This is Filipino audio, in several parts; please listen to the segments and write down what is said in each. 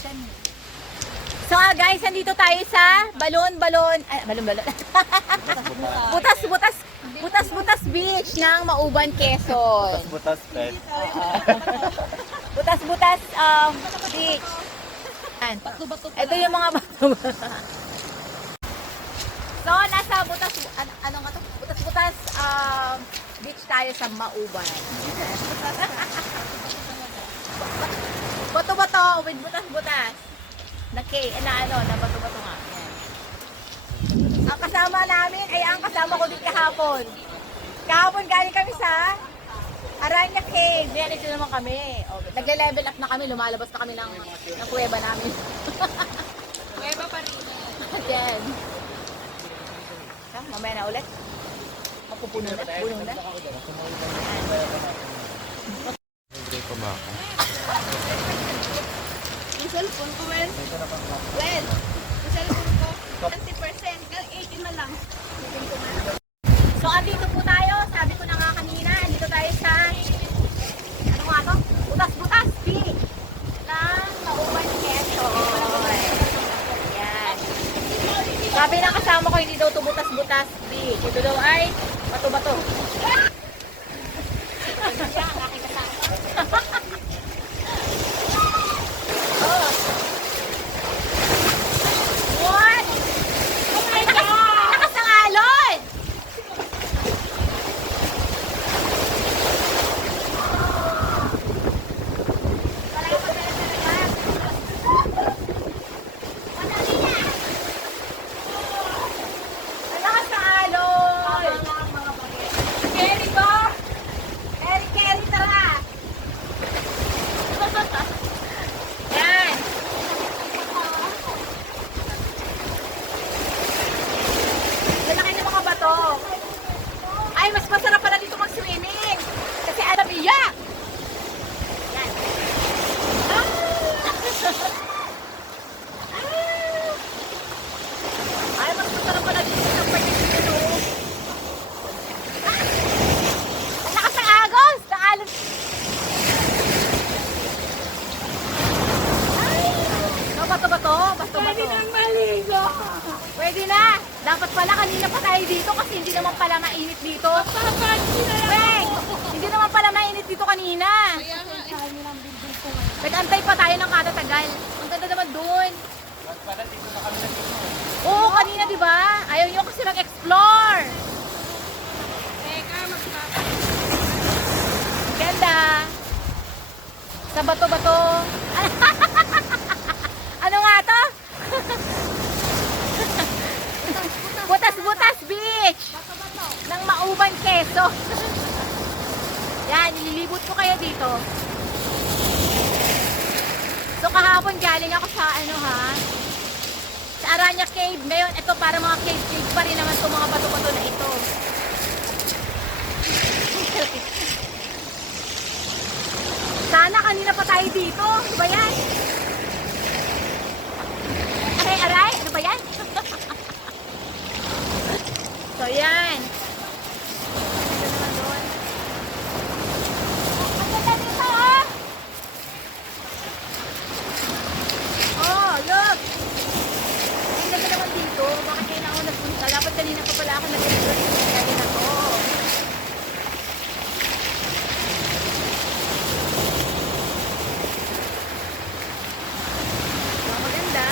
So guys, nandito tayo sa balon-balon butas beach ng Mauban, Quezon. Butas pet. Butas beach. Yan. Ito yung mga bato. So, nasa ano nga to? Butas beach tayo sa Mauban. Bato-bato with butas-butas. Na bato-bato nga. Yan. Ang kasama namin ay ang kasama ko din kahapon. Kahapon galing kami sa Aranya Cave. Yan, ito naman kami. Nagle-level up na kami. Lumalabas na kami ng kuweba namin. Kuweba pa rin. Yan. Mamaya na ulit. Mapupuno na. Puno na. Hindi ko ba ako? Yung cellphone ko, Well, yung cellphone ko, 20%, 80 na lang. So, andito po tayo. Sabi ko na nga kanina, andito tayo sa ano nga to? Butas-butas beach ng Mauban, Quezon. Yan. Sabi ng kasama ko, hindi daw to butas-butas beach. Ito daw ay bato-bato. Siya ang aking kasama. What? Ay, nakasangalon! Ang lakas ng alon! Carry ba? Carry, tara! Yan! Lalaki ng mga bato. Ay, mas masarap pala dito mag-swimming. Kasi alam iya! Yan. Ay, mas masarap pala dito sa pag-swimming. Ang lakas ng agos! Ng alon. So, bato-bato? Bato-bato. Maligo! Pwede na. Dapat pala kanina pa tayo dito kasi hindi naman pala mainit dito. Weng! Hindi naman pala mainit dito kanina. Kaya nga, Nag-antay pa tayo ng katatagal. Ang ganda naman dun. Oo, kanina di ba? Ayaw nyo kasi mag-explore. teka, Ganda. Sa bato-bato. Ano nga to? Butas-butas beach ng Mauban, Quezon. Yan, nililibot ko kayo dito. So kahapon galing ako sa sa Aranya Cave. Ngayon, ito para mga cave pa rin naman itong mga bato-bato na ito. Sana kanina pa tayo dito. Ano ba yan? Aray! Ano ba yan? So yan. Ito naman doon. Ang ganda dito, oh! Oh, look! Ang ganda naman dito. Bakit kayo na ako nagpunta? Dapat kanina pa pala ako nag-explore dito sa area na to. So, maganda.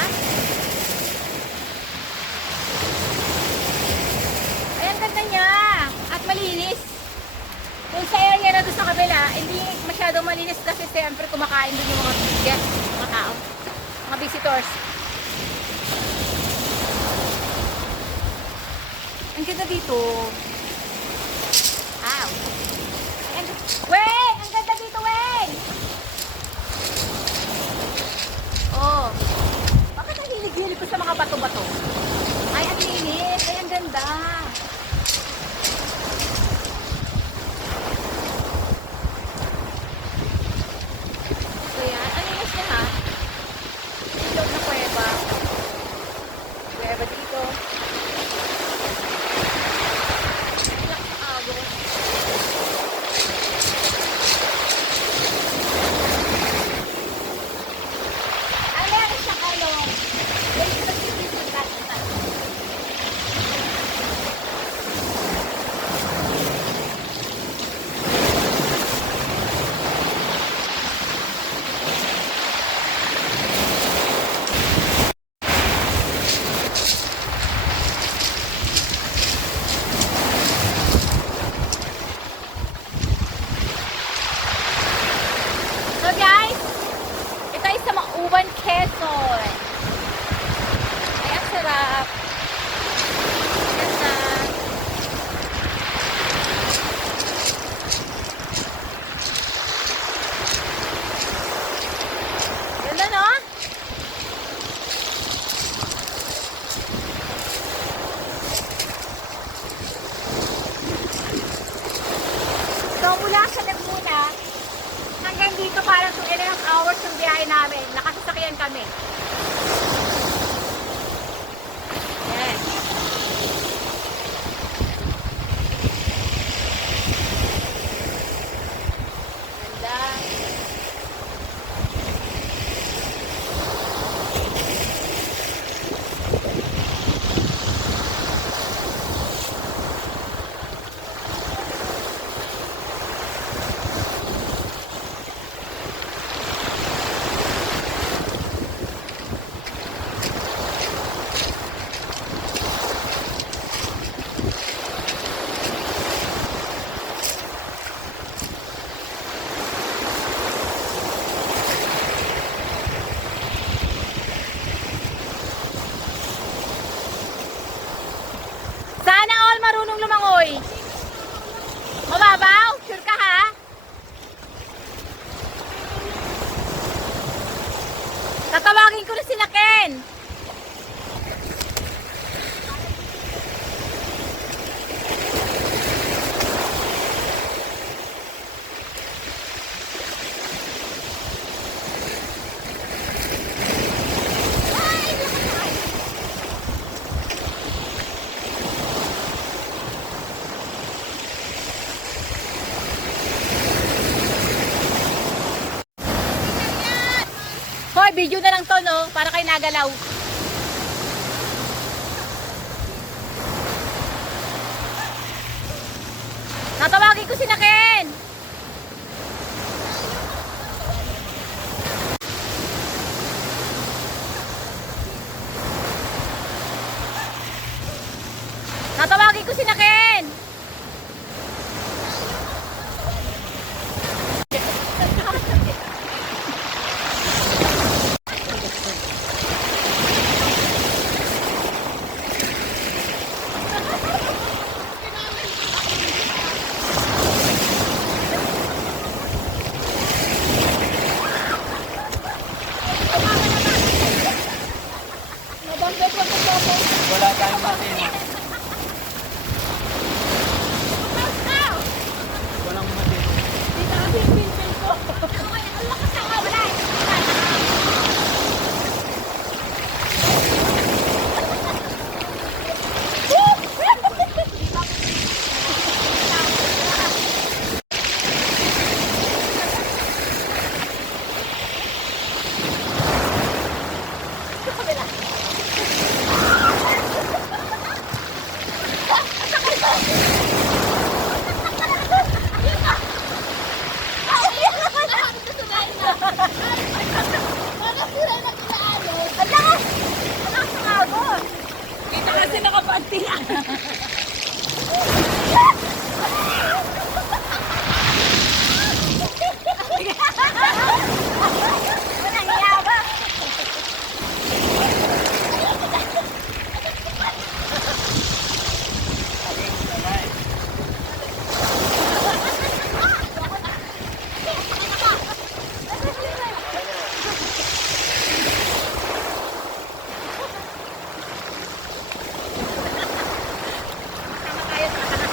Ay, ang ganda niya. At malinis. Kung sa area na doon sa kabila, hindi masyadong malinis kasi siyempre kumakain doon yung mga guests, mga tao, mga visitors. Ang ganda dito. Ow. Ay, Weng! Ang ganda dito, Weng! Oh. Bakit ang hilig-hilig ko sa mga bato-bato? Ay, ang linis. Ay, ang ganda. So, yan. Ang linis niya, ha? Ilog na kuweba. Kuweba dito. Ano yan? sa Mauban, Quezon. Ay, ang sarap. Ganda. Ganda, no? So, mula sa Laguna, hanggang dito parang 2.5 hours yung biyahe namin. Nakasasakyan kami. Yes. Ganda. Sana all marunong lumangoy. Mababaw? Sure ka ha? Tatawagin ko na sila Ken. Hoy, video na lang to, no? Para kay nagalaw. Tatawagin ko sila Ken. Tatawagin ko sila Ken. Wala tayong matino. Walang matino. Kita kasi nakapanti lang. Walang hiya ba? Sama tayo sa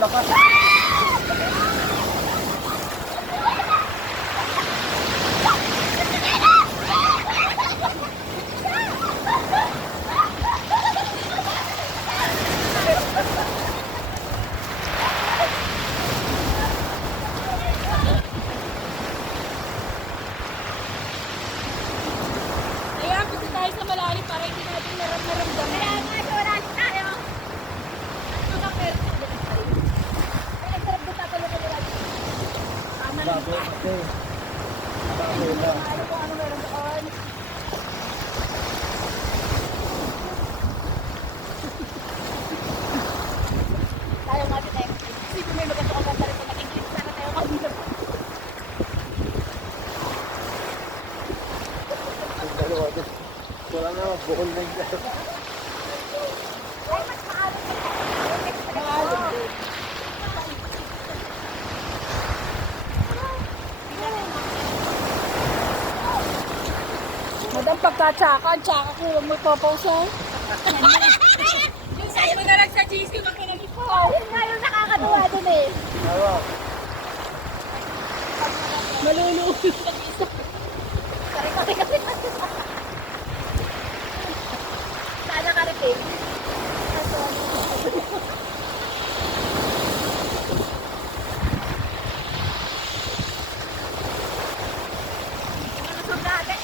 lakas. Kaya punta tayo sa malalim para hindi natin naramdaman. Kaya nga, wala tayo. Mga pwede. Ay, nagtarap doon tatalo ka nila. Tama na. Bago kasi. Bago lang. Ano kung ano meron doon. Tayo nga din tayo. Kasi kung may maganda ka ganda rin kung nakikita sana tayo kanina. Yung dalawa din. Wala na, bukol na yung dalawa. Ay, mas maalam ka. Maalam din. Madam, pagka-tsaka, tsaka ko lang magpapausaw. Yung sa'yo mo na lang sa GC, wag ka nang ipaw. Yun nga yung nakakatuwa dun eh. Ano? Malululo. Kari kasi. Sana karipin. Malusog natin.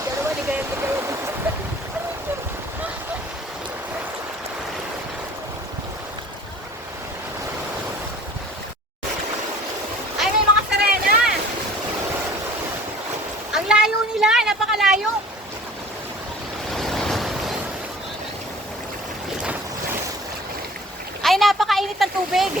Dalawa, di kaya ay, may mga sirena. Ang layo nila, napakalayo. Ay, napakainit ng tubig.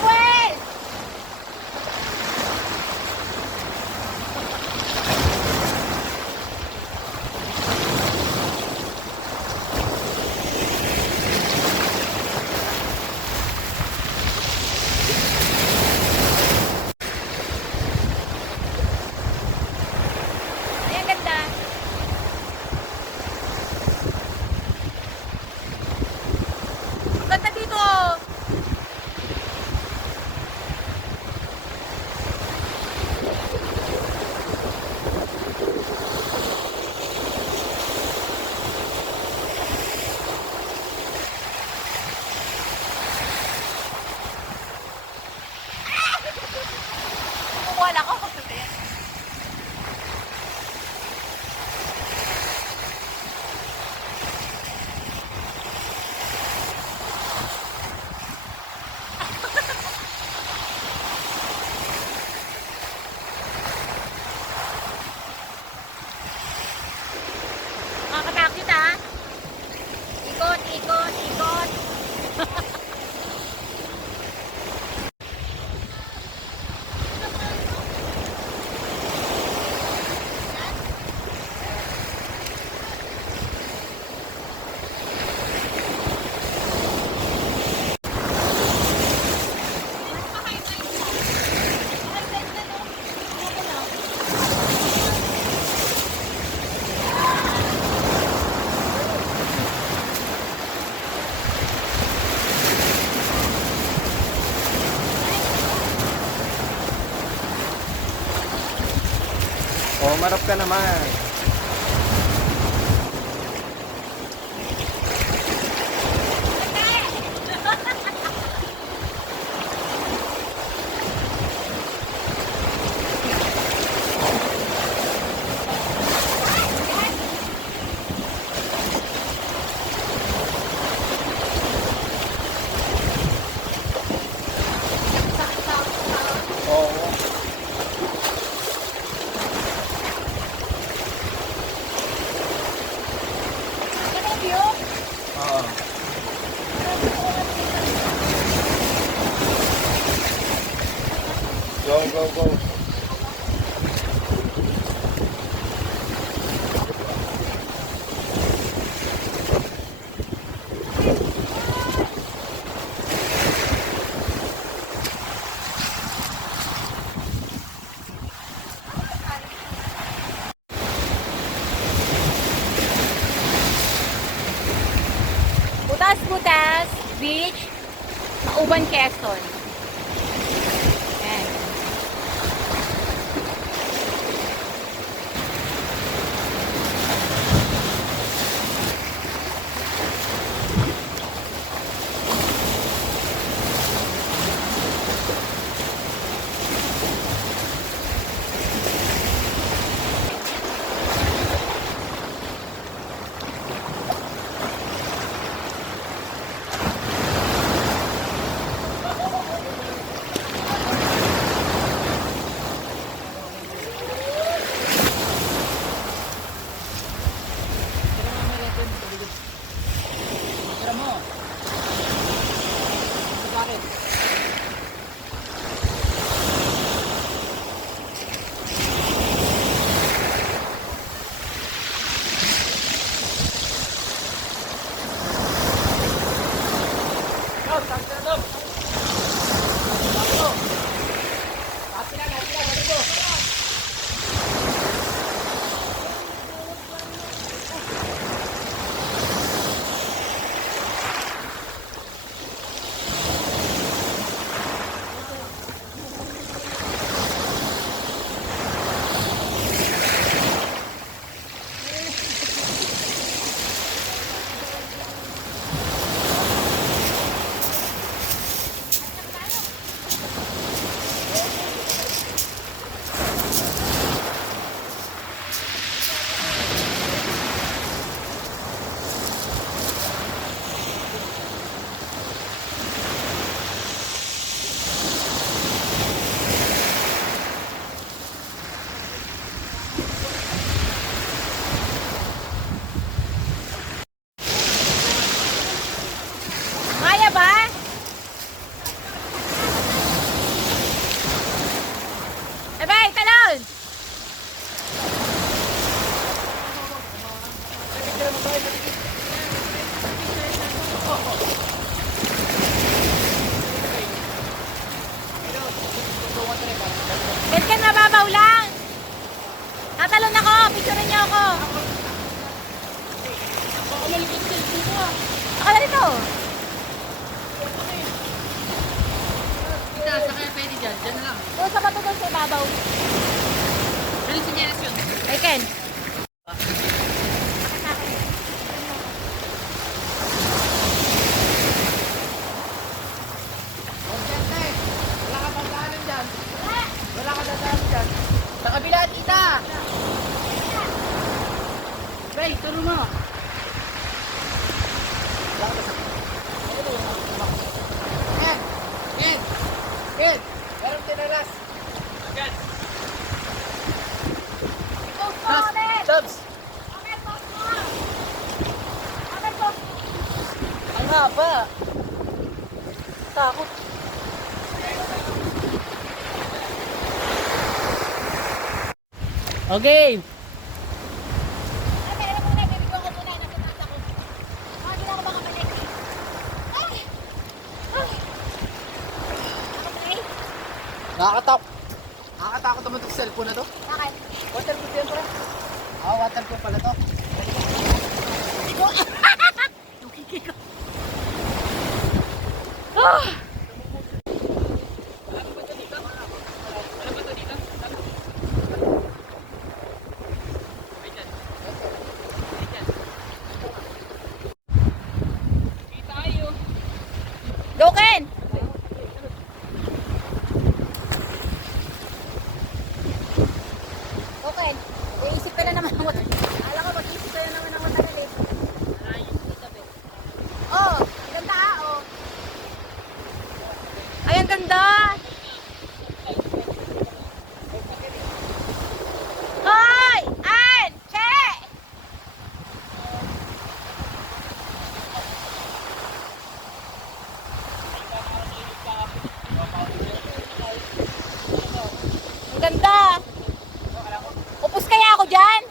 Well! Ay, ang ganda. Ang ganda dito. Wala ko. Nakakatakot ah. Ikot, ikot, ikot. Oh, marap ka naman. Oo. Ganda yung view. Oo. Go, go, go. Butas-Butas Beach, Mauban, Quezon. Ayan. Ken. Wala ka dadaanan dyan. Wala ka dadaanan dyan. Sa kabila, tita. Bay, turo mo. Ken! Ken! Ken! Meron tinalas. Agad. Post mo, Amen. Dubs! Amen, post mo. Amen, post mo. Ang haba. Takot. Okay. Ay, meron muna, bibig ko muna, nakitasa ko. Hindi na ako makabalik. Ay! Ay! Okay? Nakakatak. Nakakatakot naman itong cellphone na to. Bakit? Waterproof yan pala. Ah, waterproof pala to. Yung kiki ko. Ah! Go, Ken! Go, Ken. Iisip ka na naman ng matagal. Alam ko, mag-iisip ka na naman ng matagal eh. Oh, ang ganda oh. Ay, ang ganda! Hoy! An! Che! Ang ganda! Upos kaya ako dyan?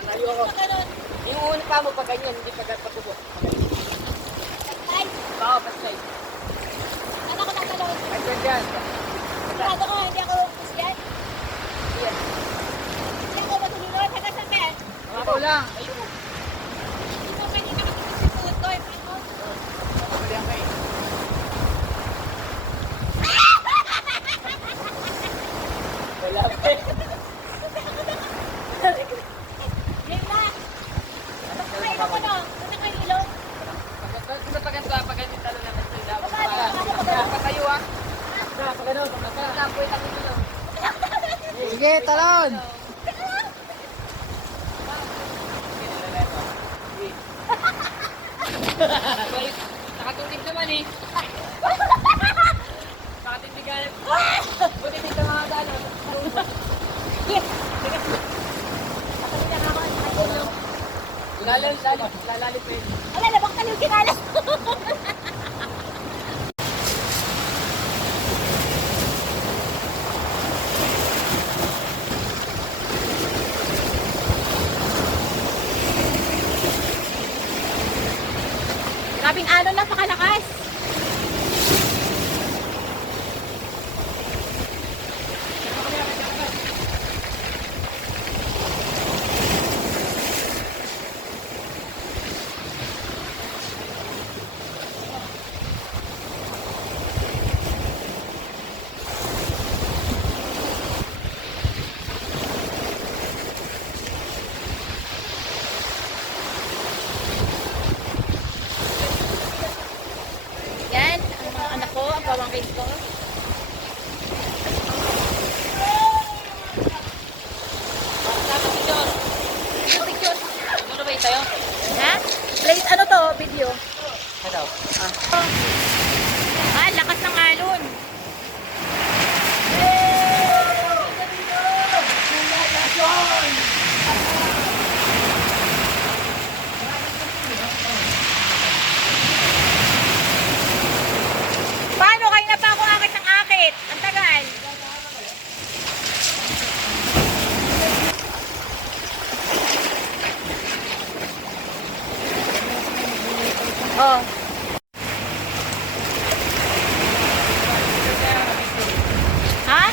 Tayo ako. Yung una pa mo pa ganyan, hindi pa patubo. Ay, Oo, pa-slide. ano ko tatalon? Ay, dyan. Sigurado ko, hindi ako upos dyan. Yan. Hindi ako matulunod. Hanggang saan ka? Ako lang. Ito, pwede na kasi sa suot ko. Mali ang kayo. Wala pa eh. Game na! Basta kayo ako no? Basta kayo ilong? Paganda talo naman sila. Pagano? Patayo ah. Pagano. Pagkapoy lang ito. Sige, talon. Nakatulog naman eh. Nakatindigan. Buti dito mga gano. Lalim pa yun. Wala, labang ka yung kinalas. Grabing alon lang, pakalakas. Yan, ang mga anak ko, ang pamangkin ko. Picture. Ano ba tayo? Ha? Plate, ano to? Video. Ano? Lakas ng alon. Paano? Kayo na pa ako akit ng akit. Ang tagal. Oh. Ha?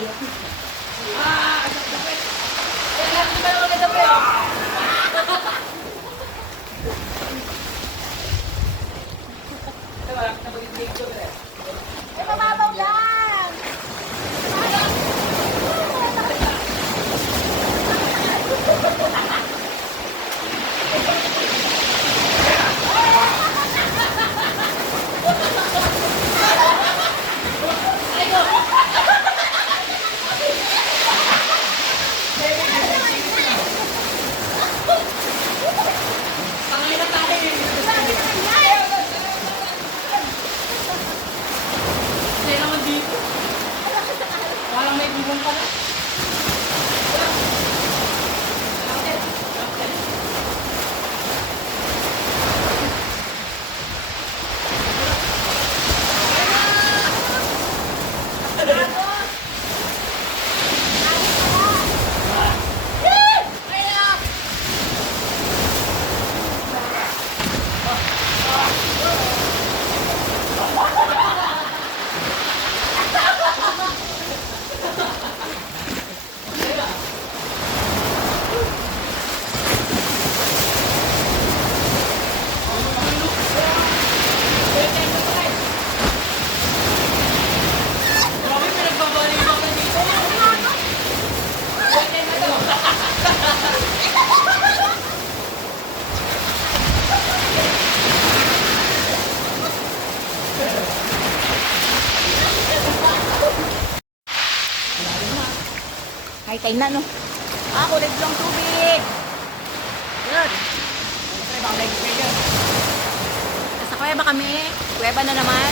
Eh, mababaw lang! Kasi naman dito. Parang may bubong pa na. Grabe, pinagbabaliwan ka dito. High tide na, no? Ah, kulay blong tubig! Good! Nasa kuweba kami. Kuweba na naman.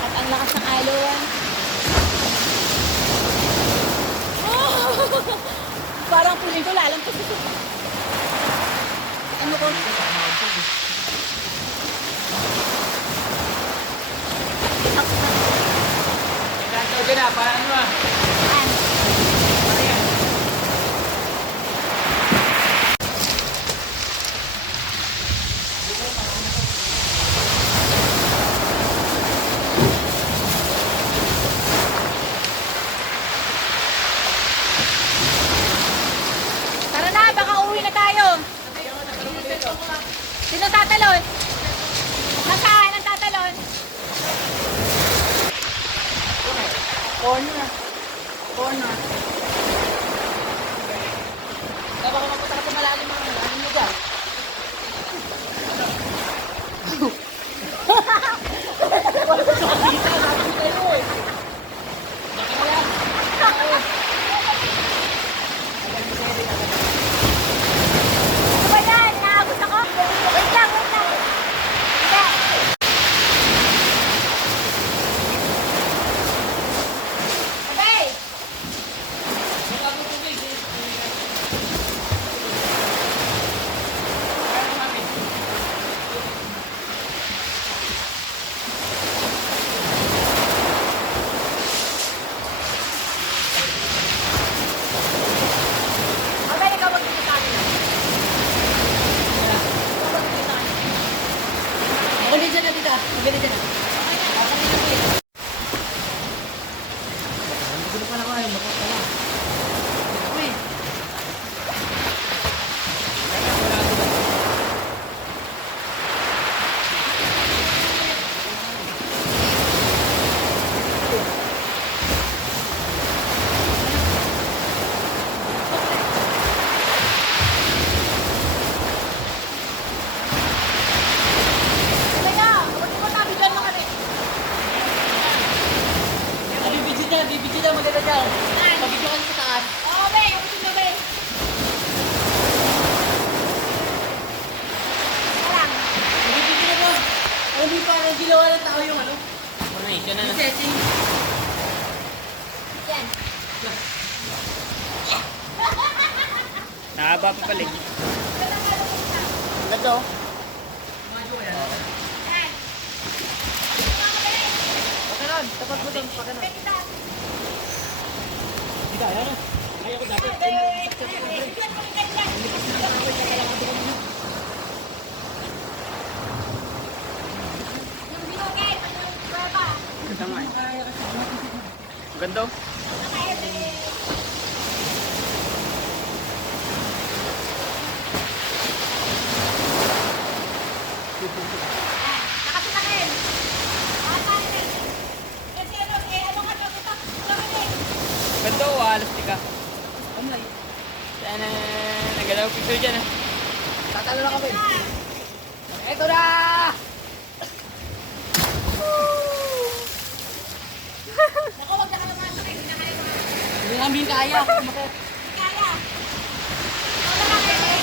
At ang lakas ng alon. Oh! Parang puling ko lalampas ito. Ano ko? Kanto dyan na, parang ano ah. Tara na, baka uwi na tayo. Sino tatalon? Nasaan ang tatalon? Corner. Corner. Baka mapunta ka sa malalim mga ano mo dyan. Ano ba yan? Naabot ako? Wait lang, wait lang. Hindi. Okay. Okay, ikaw magbigay sa akin. Ikaw magbigay sa akin. Magaling dyan na dito. Magaling dyan na. Gulo pa na kayo, makakala. Uy! Kaya, huwag mo tabi dyan mga rin. Bibidyo na, maganda dyan. Pabidyo ka sa taas. Oo, be. Ubusin mo, be. Parang. Bibidyo na po. Alam mo yung parang ginawa ng tao yung ano? Ano eh, dyan na na. Setting. Yan. Nakaba pa pala. Gato. Pagkanan, tapat mo doon, pagkanan. Hindi kaya na. Kaya ko dapat. daw. Nakasitakin. Nakasitakin. Kasi ano ka daw ito? Ganda o, alas ka. Sana, nagalaw picture dyan ah. Tatalo na kami. Eto na! Naku, wag na ka naman. Hindi na kayo. Hindi namin kaya. Kaya. Wala na kayo.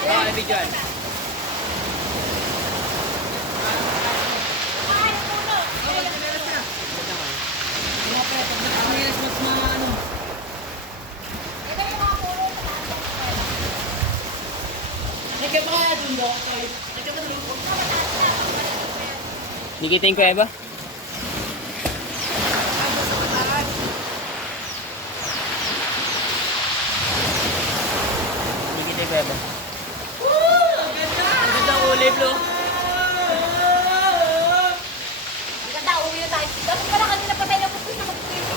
Oo, ano video yan? Ay, puno. Ito yung mga puno. Nikitin ko, Eva? Nikitin ko, Eva. Ang ganda ang ulay, bro. Ang ganda, uwi na tayo. Dapat pala kanina pa tayo pupunta sa magpipili.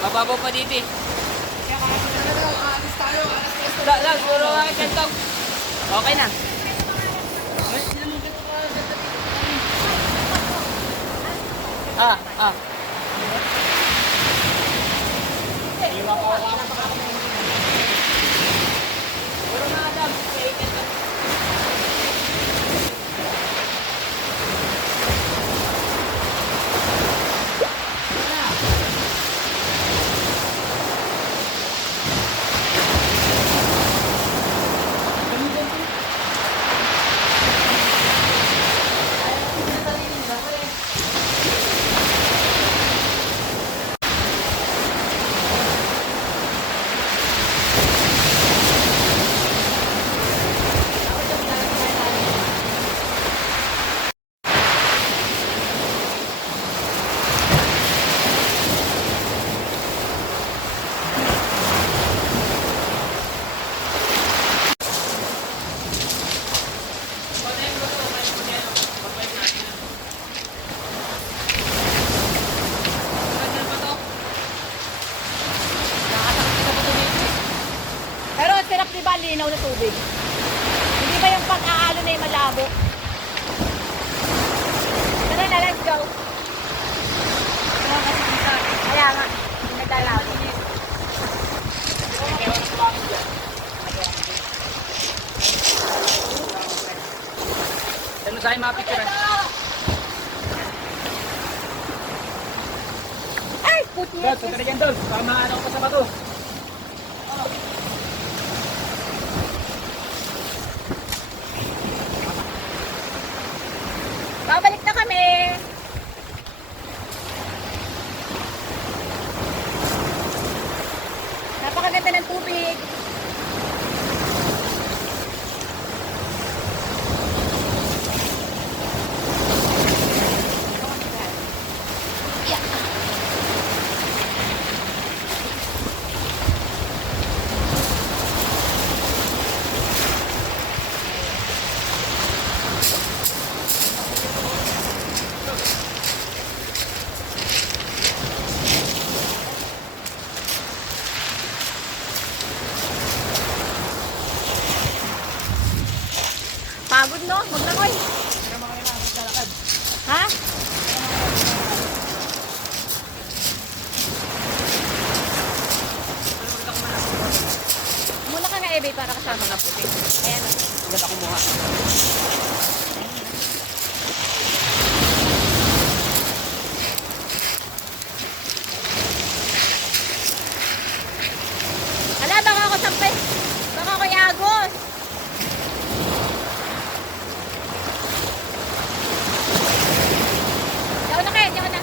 Mababaw pa dito eh. Lang, puro mga kantong. Okay na. Ah. Puro mga dam. Pero ang sarap diba ang linaw na tubig? Hindi ba yung pag-aalo na yung malabo? Tara na, let's go. Kaya nga, hindi naglalabo. Ano sa'yo mga picture? Ay, puti Dol, punta na dyan, Dol. Baka maano ko pa sa bato. Babalik na kami. Napakaganda ng tubig. Pagod no? Maglangoy. Ha? Muna ka nga, Ebe, para kasama nga puti. Ayan. Ganda kumuha. Ala, baka ako sampay. Baka ako iagos. Yaw na kayo, yaw na.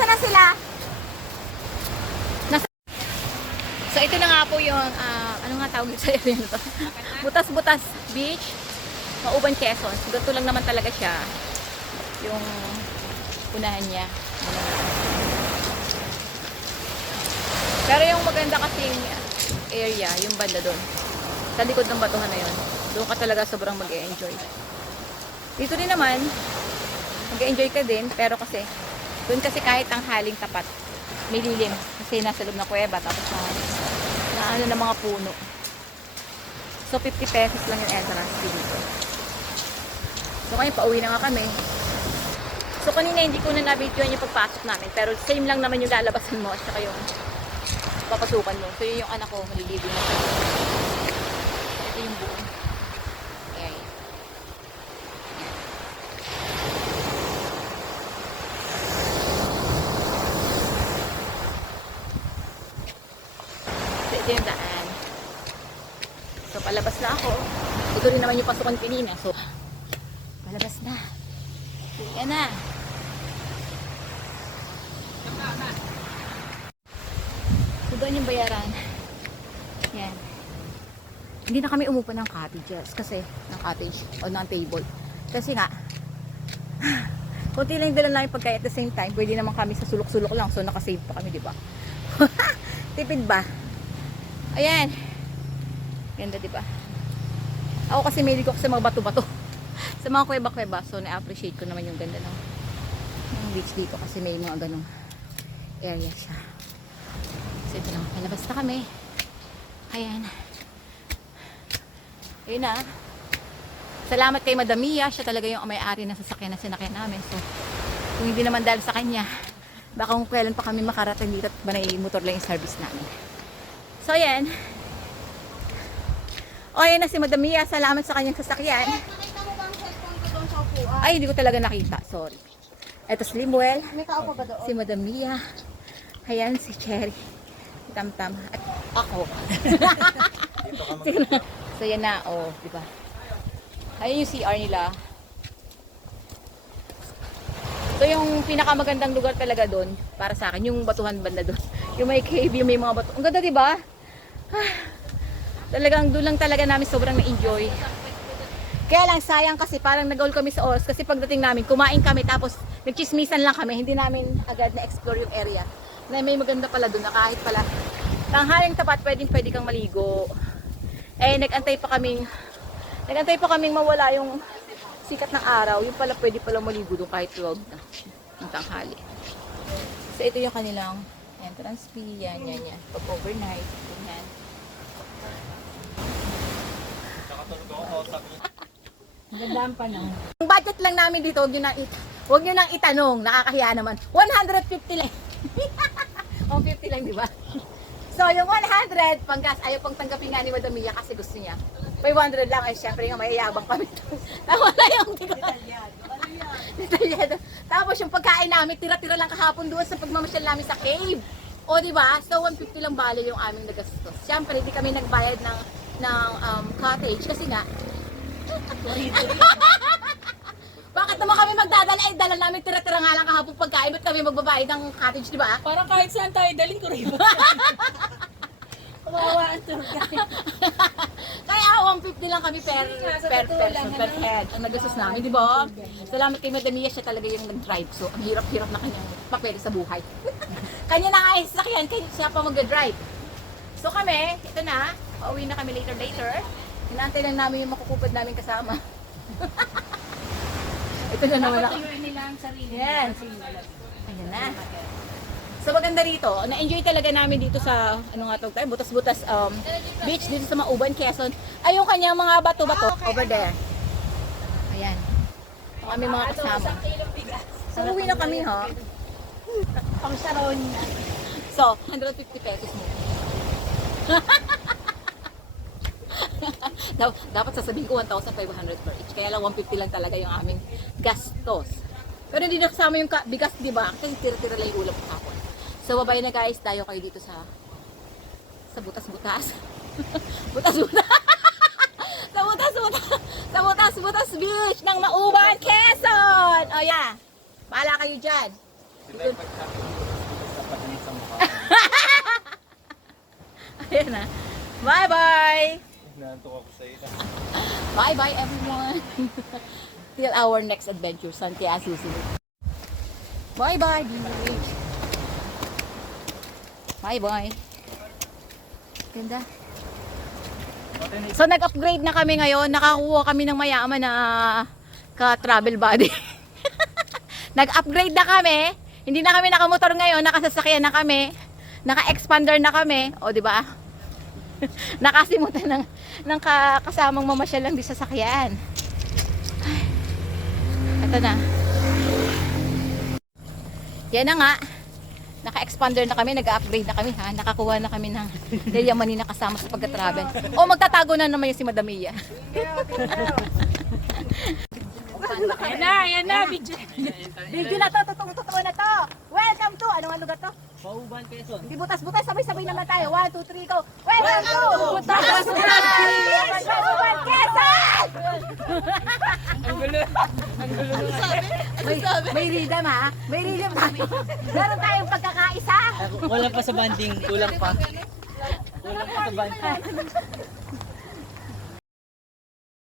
Nasaan na sila? So ito na nga po yung, ano nga tawag sa area nito? Butas-Butas Beach, Mauban, Quezon. So ganito lang naman talaga siya. Yung unahan niya. Pero yung maganda kasing area, yung banda doon. Sa likod ng batuhan na yun. Doon ka talaga sobrang mag-e-enjoy. Dito din naman, mag-e-enjoy ka din. Pero kasi, doon kasi kahit ang haling tapat, may lilim. Kasi nasa loob ng kuweba. Tapos na ano ng mga puno. So, 50 pesos lang yung entrance fee dito. So, ngayon, pauwi na nga kami. So, kanina hindi ko na na-videoan yung pagpasok namin. Pero same lang naman yung lalabasan mo at saka yung papasukan mo. So, yun yung anak ko, maliligo na siya. Ito yung buong area. So, ito yung daan. So, palabas na ako. Ito rin naman yung pasukan kanina. So, palabas na. Yan na. So, doon yung bayaran. Yan. Hindi na kami umupo ng cottages kasi ng cottage o ng table. Kasi nga, kunti lang yung dala namin pagkaya at the same time, pwede naman kami sa sulok-sulok lang. So, nakasave pa kami, di ba? Tipid ba? Ayan. Ganda, di ba? Ako kasi mahilig ko sa mga bato-bato. Sa mga kuweba-kuweba. So, na-appreciate ko naman yung ganda ng beach dito kasi may mga ganong area siya. So, ito lang. Palabas na kami. Ayan. Ayun na. Salamat kay Madam Mia. Siya talaga yung may-ari ng sasakyan na sinakyan namin. So, kung hindi naman dahil sa kanya, baka kung kailan pa kami makarating dito at banay motor lang yung service namin. So, ayan. O, ayan na si Madam Mia. Salamat sa kanyang sasakyan. Nakita mo ba ang cellphone ko doon sa upuan? Ay, hindi ko talaga nakita. Sorry. Ito si Limuel. May tao pa ba doon? Si Madam Mia. Ayan, si Cherry. Si Tamtam. At ako. So, yan na. O, di ba? Ayan yung CR nila. So, yung pinakamagandang lugar talaga doon, para sa akin, yung batuhan banda doon. Yung may cave, yung may mga bato. Ang ganda, di ba? Talagang doon lang talaga namin sobrang na-enjoy. Kaya lang sayang kasi parang nag-all kami sa oras kasi pagdating namin, kumain kami tapos nagchismisan lang kami. Hindi namin agad na-explore yung area. Na may maganda pala doon na kahit pala tanghaling tapat pwede kang maligo. Eh nagantay pa kaming mawala yung sikat ng araw. Yung pala pwede pala maligo doon kahit 12 na ng tanghali. So ito yung kanilang entrance fee. Yan. Pag overnight. Yan. Magandaan pa na. Ang budget lang namin dito, huwag nyo nang itanong, nakakahiya naman. 150 lang. 150 lang, di ba? So, yung 100, panggas, ayaw pang tanggapin nga ni Madam Mia kasi gusto niya. 500 lang, ay syempre nga mayayabang kami. Wala yung detalyado. Tapos yung pagkain namin, tira-tira lang kahapon doon sa pagmamasyal namin sa cave. O, di ba? So, 150 lang bali yung aming nagastos. Syempre, hindi kami nagbayad ng cottage kasi nga, bakit naman kami magdadala? Ay, dala namin tira-tira nga lang kahapon pagkain. Ba't kami magbabayad ng cottage, di ba? Parang kahit saan tayo, daling ko rin. Kawawa ang tour guide. Kaya 150 lang kami per person, per head. Ang nagastos namin, di ba? Salamat kay Madam Mia, siya talaga yung nag-drive. So, ang hirap-hirap na kanyang papel sa buhay. Kanya na nga yung sasakyan, siya pa mag-drive. So kami, ito na. Pauwi na kami later. Inaantay lang namin yung makukupad namin kasama. Ito na naman ako. Dapat nila ang sarili. Yes. Ayan na. So maganda rito. Na-enjoy talaga namin dito sa, ano nga tawag tayo, Butas-Butas Beach dito sa Mauban, Quezon. Ay, yung kanyang mga bato-bato over there. Ayan. Ang aming mga kasama. So uwi na kami, ha? Pang saron niya. So, 150 pesos mo. Dapat sasabihin ko 1,500 per each. Kaya lang 150 lang talaga yung aming gastos. Pero hindi nakasama yung bigas, di ba? Kasi tira-tira lang yung ulam ko kapon. So, babay na guys. Tayo kayo dito sa butas-butas. Butas-butas. Sa butas-butas beach ng Mauban, Quezon. Oh yeah. Bahala kayo dyan. Ayan na. Bye-bye! Nantok ako sa ito. Bye-bye, everyone! Till our next adventure, Santiago susunod. Bye-bye, DH! Bye-bye! Ganda. So, nag-upgrade na kami ngayon. Nakakuha kami ng mayaman na ka-travel buddy. Nag-upgrade na kami. Hindi na kami nakamotor ngayon. Nakasasakyan na kami. Naka-expander na kami. O, di ba? Nakasimutan ng kasamang mamasyal lang di sa sakyan. Ito na. Yan na nga. Naka-expander na kami, nag-upgrade na kami ha. Nakakuha na kami ng yayamanin na kasama sa pagka-travel. O magtatago na naman yung si Madam Mia. Yan na, video. Video na to, totoo na to. Welcome to, anong lugar to? Pauban, Quezon. Hindi butas-butas, sabay-sabay naman tayo. 1, 2, 3, go. Welcome to Butas-Butas! Pauban, Quezon! Ang gulo. Ang gulo nung May rhythm ha? May rhythm ha? Meron tayong pagkakaisa. Wala pa sa banding. Kulang pa. Kulang pa sa banding.